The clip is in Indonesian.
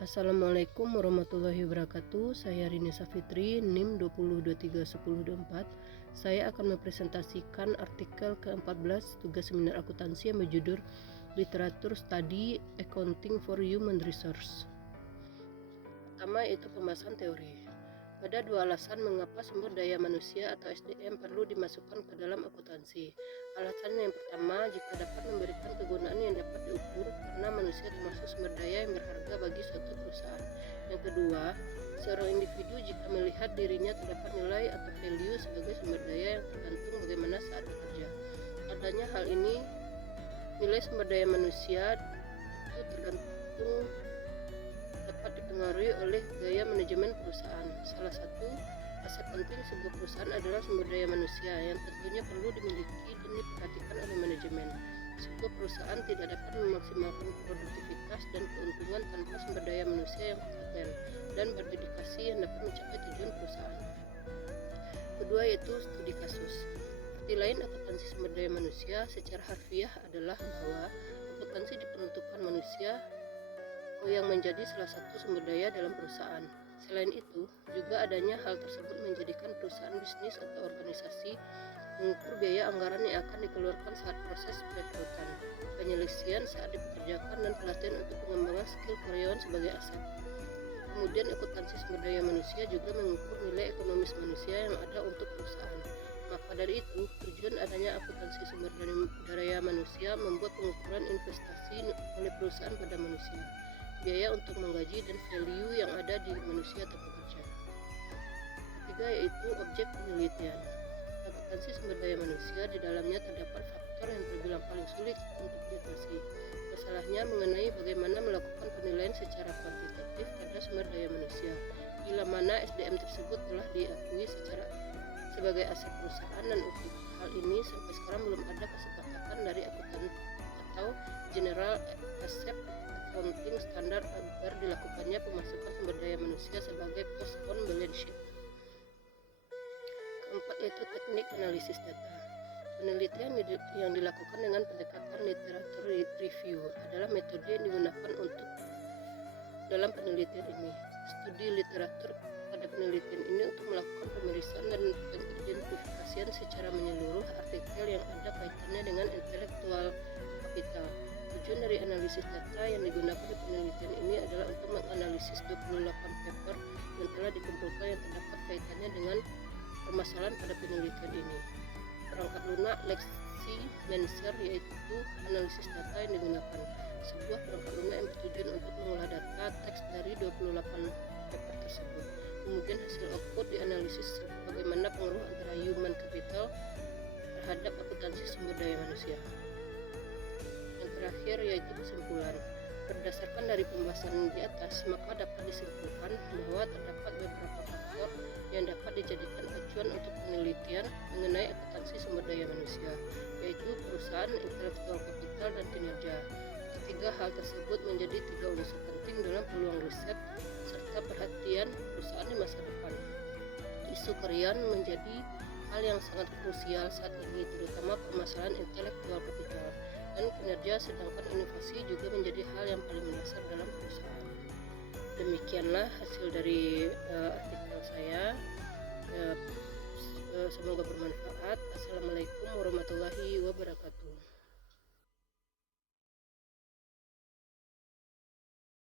Assalamualaikum warahmatullahi wabarakatuh. Saya Rini Safitri, NIM 20231024. Saya akan mempresentasikan artikel ke-14 tugas seminar akuntansi yang berjudul Literatur Study Accounting for Human Resource. Pertama yaitu pembahasan teori. Ada dua alasan mengapa sumber daya manusia atau SDM perlu dimasukkan ke dalam akuntansi. Alasan yang pertama, jika dapat memberikan kegunaan yang dapat diukur karena manusia termasuk sumber daya yang berharga bagi suatu perusahaan. Yang kedua, seorang individu jika melihat dirinya terdapat nilai atau value sebagai sumber daya yang tergantung bagaimana saat bekerja. Adanya hal ini, nilai sumber daya manusia itu tergantung dapat dipengaruhi oleh gaya manajemen perusahaan. Salah satu aset penting sebuah perusahaan adalah sumber daya manusia yang tentunya perlu dimiliki dan diperhatikan oleh manajemen. Sebuah perusahaan tidak dapat memaksimalkan produktivitas dan keuntungan tanpa sumber daya manusia yang kompeten dan berdedikasi yang dapat mencapai tujuan perusahaan. Kedua yaitu studi kasus. Arti lain akuntansi sumber daya manusia secara harfiah adalah bahwa akuntansi diperuntukkan manusia yang menjadi salah satu sumber daya dalam perusahaan. Selain itu, juga adanya hal tersebut menjadikan perusahaan bisnis atau organisasi mengukur biaya anggaran yang akan dikeluarkan saat proses perekrutan, penyelesaian saat dipekerjakan, dan pelatihan untuk pengembangan skill karyawan sebagai aset. Kemudian akuntansi sumber daya manusia juga mengukur nilai ekonomis manusia yang ada untuk perusahaan. Maka dari itu, tujuan adanya akuntansi sumber daya manusia membuat pengukuran investasi oleh perusahaan pada manusia, biaya untuk menggaji dan value yang ada di manusia atau pekerja. Ketiga yaitu objek penelitian. Akuntansi sumber daya manusia di dalamnya terdapat faktor yang terbilang paling sulit untuk diatasi. Masalahnya mengenai bagaimana melakukan penilaian secara kuantitatif pada sumber daya manusia, bila mana SDM tersebut telah diakui sebagai aset perusahaan dan untuk hal ini sampai sekarang belum ada kesepakatan dari akuntan atau general asset accounting standar agar dilakukannya pemasukan sumber daya manusia sebagai cost on balance sheet. Keempat yaitu teknik analisis data. Penelitian yang dilakukan dengan pendekatan literatur review adalah metode yang digunakan untuk dalam penelitian ini. Studi literatur pada penelitian ini untuk melakukan pemeriksaan dan pengidentifikasian secara menyeluruh artikel yang ada kaitannya dengan intelektual kapital. Tujuan dari analisis data yang digunakan di penelitian ini adalah untuk menganalisis 28 paper yang telah dikumpulkan yang terdapat kaitannya dengan permasalahan pada penelitian ini. Perangkat lunak Lexi Menser yaitu analisis data yang digunakan. Sebuah perangkat lunak yang bertujuan untuk mengolah data teks dari 28 paper tersebut. Kemudian hasil output dianalisis bagaimana pengaruh antara human capital terhadap akuntansi sumber daya manusia. Yang terakhir yaitu kesimpulan. Berdasarkan dari pembahasan di atas, maka dapat disimpulkan bahwa terdapat beberapa faktor yang dapat dijadikan acuan untuk penelitian mengenai akuntansi sumber daya manusia, yaitu perusahaan, intelektual kapital, dan kinerja. Ketiga hal tersebut menjadi tiga unsur penting dalam peluang riset serta perhatian perusahaan di masa depan. Isu kekayaan menjadi hal yang sangat krusial saat ini, terutama permasalahan intelektual kapital dan kinerja, sedangkan inovasi juga menjadi hal yang paling mendasar dalam perusahaan. Demikianlah hasil dari artikel saya. Semoga bermanfaat. Assalamualaikum warahmatullahi wabarakatuh.